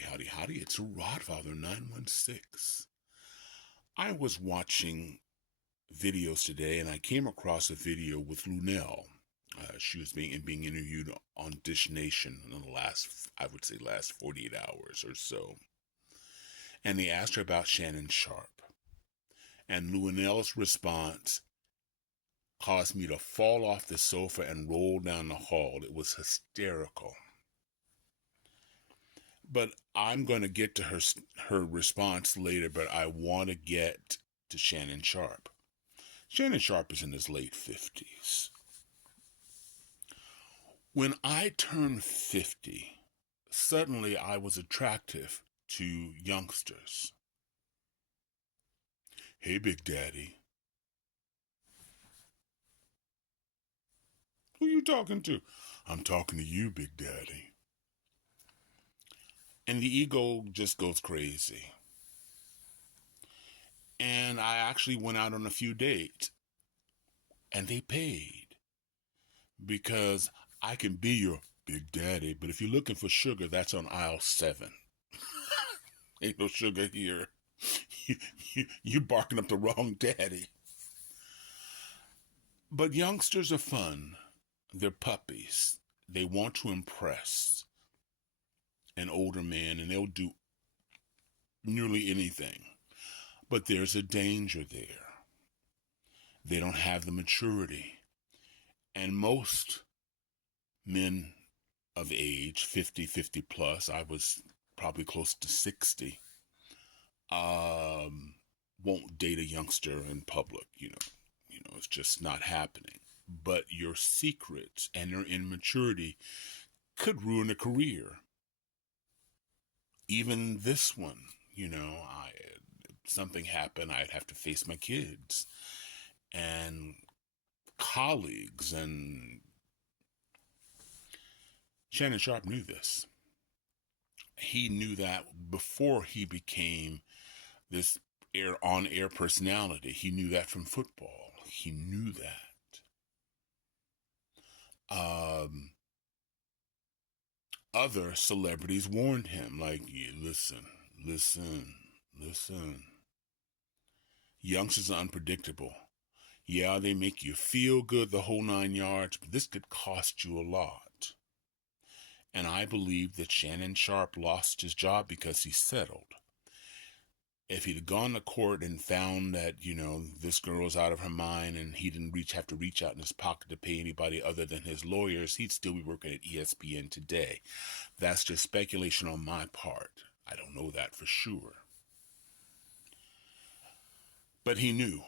Howdy. It's Rodfather 916. I was watching videos today and I came across a video with Luenell. She was being interviewed on Dish Nation in the last 48 hours or so. And they asked her about Shannon Sharpe. And Luenell's response caused me to fall off the sofa and roll down the hall. It was hysterical. But I'm going to get to her response later, but I want to get to Shannon Sharpe. Shannon Sharpe is in his late 50s. When I turned 50, suddenly I was attractive to youngsters. Hey, Big Daddy. Who you talking to? I'm talking to you, Big Daddy. And the ego just goes crazy. And I actually went out on a few dates. And they paid. Because I can be your Big Daddy, but if you're looking for sugar, that's on aisle 7. Ain't no sugar here. You're barking up the wrong daddy. But youngsters are fun. They're puppies. They want to impress an older man, and they'll do nearly anything. But there's a danger there. They don't have the maturity. And most men of age, 50 plus, I was probably close to 60, won't date a youngster in public. You know, it's just not happening. But your secrets and your immaturity could ruin a career. Even this one, something happened, I'd have to face my kids and colleagues, and Shannon Sharpe knew this. He knew that before he became this on-air personality. He knew that from football. He knew that. Other celebrities warned him, like, yeah, listen. Youngsters are unpredictable. Yeah, they make you feel good the whole 9 yards, but this could cost you a lot. And I believe that Shannon Sharpe lost his job because he settled. If he'd gone to court and found that, this girl's out of her mind and he didn't have to reach out in his pocket to pay anybody other than his lawyers, he'd still be working at ESPN today. That's just speculation on my part. I don't know that for sure. But he knew.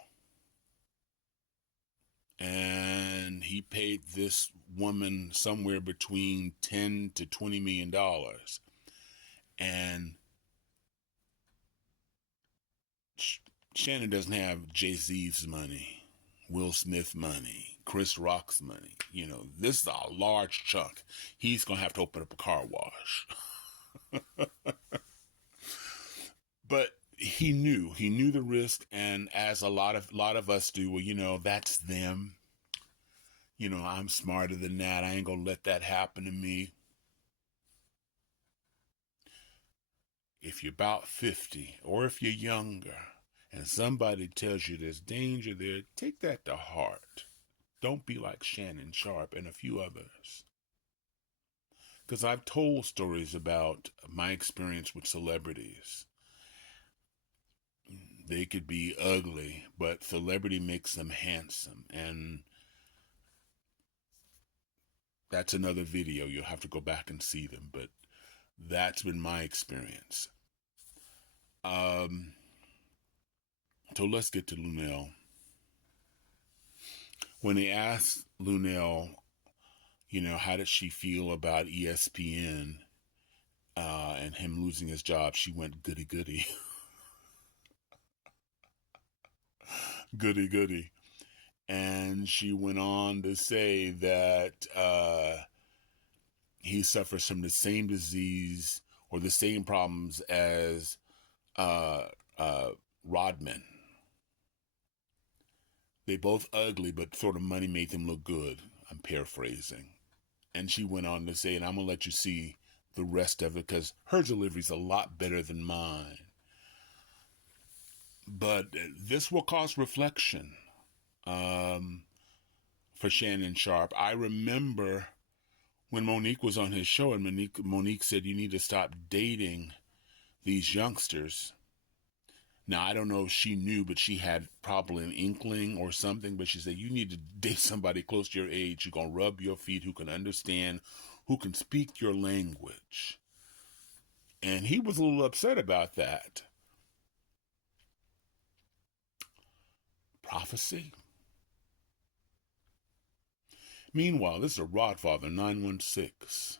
And he paid this woman somewhere between $10 to $20 million. And Shannon doesn't have Jay-Z's money, Will Smith money, Chris Rock's money. This is a large chunk. He's going to have to open up a car wash. But he knew the risk. And as a lot of us do, well, that's them. I'm smarter than that. I ain't going to let that happen to me. If you're about 50 or if you're younger and somebody tells you there's danger there, take that to heart. Don't be like Shannon Sharpe and a few others. Because I've told stories about my experience with celebrities. They could be ugly, but celebrity makes them handsome. And that's another video. You'll have to go back and see them. But that's been my experience. So let's get to Luenell. When they asked Luenell, how did she feel about ESPN and him losing his job, she went goody. goody. And she went on to say that he suffers from the same disease or the same problems as Rodman. They both ugly, but sort of money made them look good. I'm paraphrasing. And she went on to say, and I'm going to let you see the rest of it because her delivery's a lot better than mine. But this will cause reflection for Shannon Sharpe. I remember when Monique was on his show, and Monique said, you need to stop dating these youngsters. Now, I don't know if she knew, but she had probably an inkling or something, but she said, you need to date somebody close to your age who's going to rub your feet, who can understand, who can speak your language. And he was a little upset about that. Prophecy? Meanwhile, this is a Rodfather 916.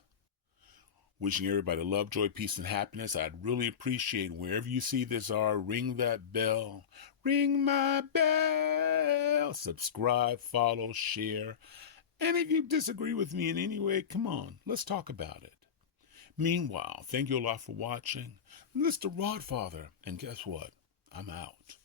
Wishing everybody love, joy, peace, and happiness. I'd really appreciate wherever you see this ring that bell. Ring my bell. Subscribe, follow, share. And if you disagree with me in any way, come on, let's talk about it. Meanwhile, thank you a lot for watching. This is the Rodfather. And guess what? I'm out.